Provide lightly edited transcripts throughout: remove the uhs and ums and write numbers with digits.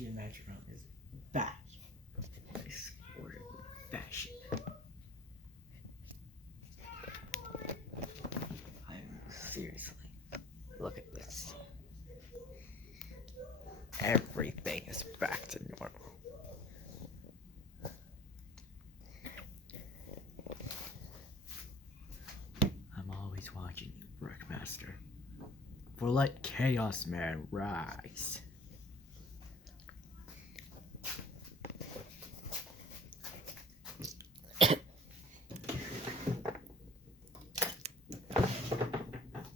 The Imaginarium is back. Nice order fashion. Seriously, look at this. Everything is back to normal. I'm always watching you, Brickmaster. For let Chaos Man rise.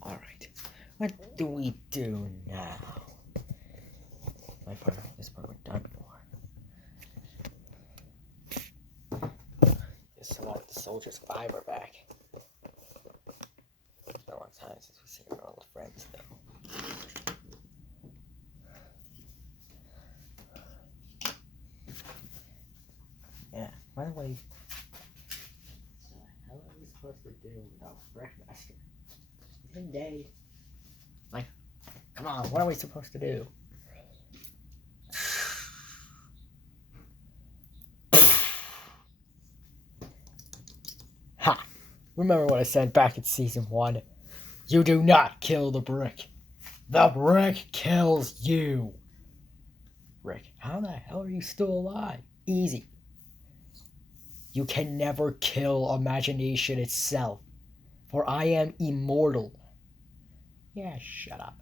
Alright, what do we do now? This part we're done for. Just want the Soldiers 5 are back. It's been a long time since we've seen our old friends, though. Yeah, by the way, what the hell are we supposed to do without Brickmaster? He's been dead. Like, come on, what are we supposed to do? Ha! Remember what I said back in Season 1? You do not kill the brick. The brick kills you. Rick, how the hell are you still alive? Easy. You can never kill imagination itself, for I am immortal. Yeah, shut up.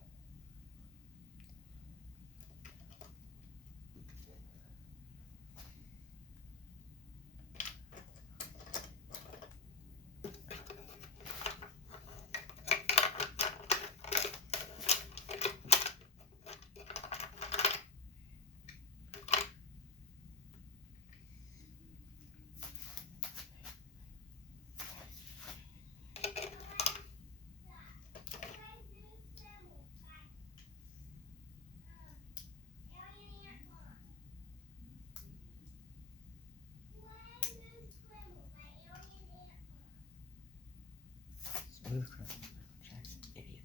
Smooth criminal. Jack's an idiot.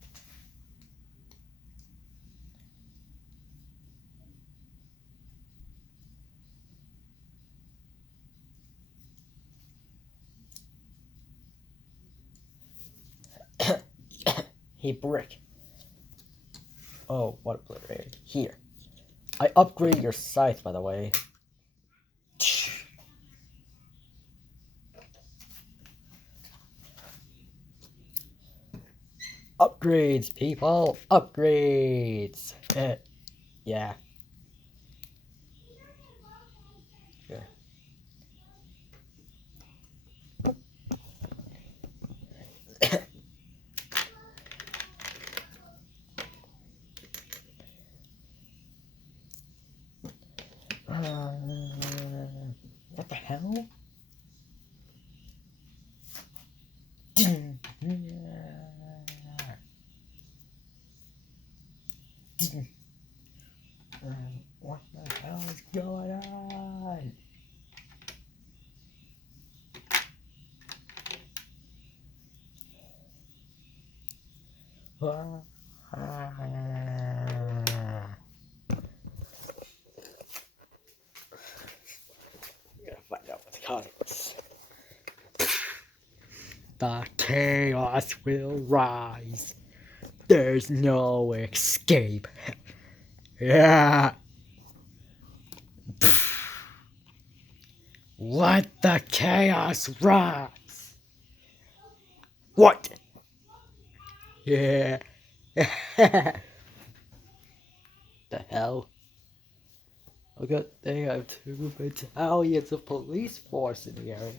Hey, Brick. Oh, what obliterated. Here. I upgraded your scythe, by the way. Upgrades, people! Upgrades! Yeah. Good. What the hell? What the hell is going on? We gotta find out what's causing this. The chaos will rise. There's no escape. Yeah. Let the chaos rise. What? Yeah. The hell? Look at, they have 2 battalions of police force in the area.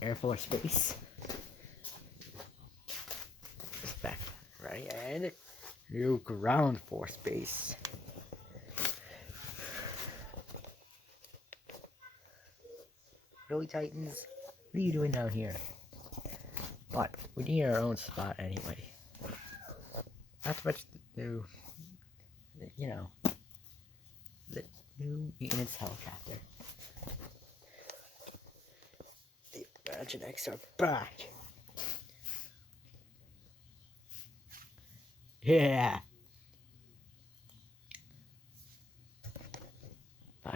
Air Force Base. Respect, right? And new ground force base. Really, Titans? What are you doing down here? But we need our own spot anyway. Not so much to do, you know, the new Mutants helicopter. The Imaginex are back. Yeah.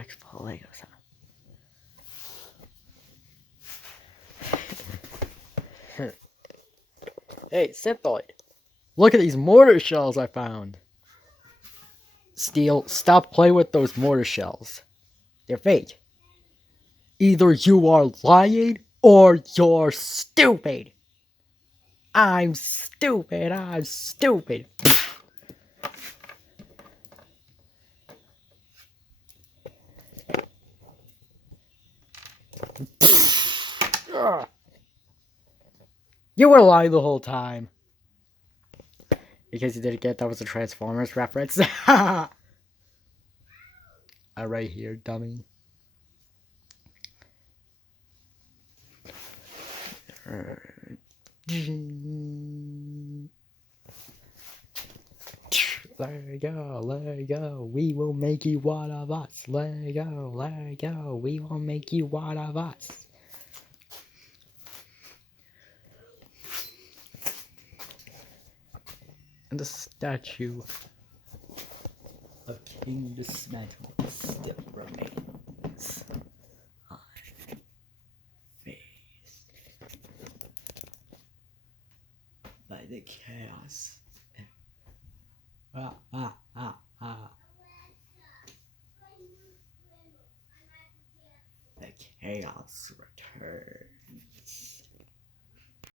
box full of Legos, huh? Hey, Synthoid. Look at these mortar shells I found. Steel, stop playing with those mortar shells. They're fake. Either you are lying or you're stupid. I'm stupid. I'm stupid. You were lying the whole time. Because you didn't get that was a Transformers reference. Right here, dummy. Let go, we will make you one of us. Let go, we will make you one of us. And the statue of King Dismantled still remains on face by the chaos. The chaos returns.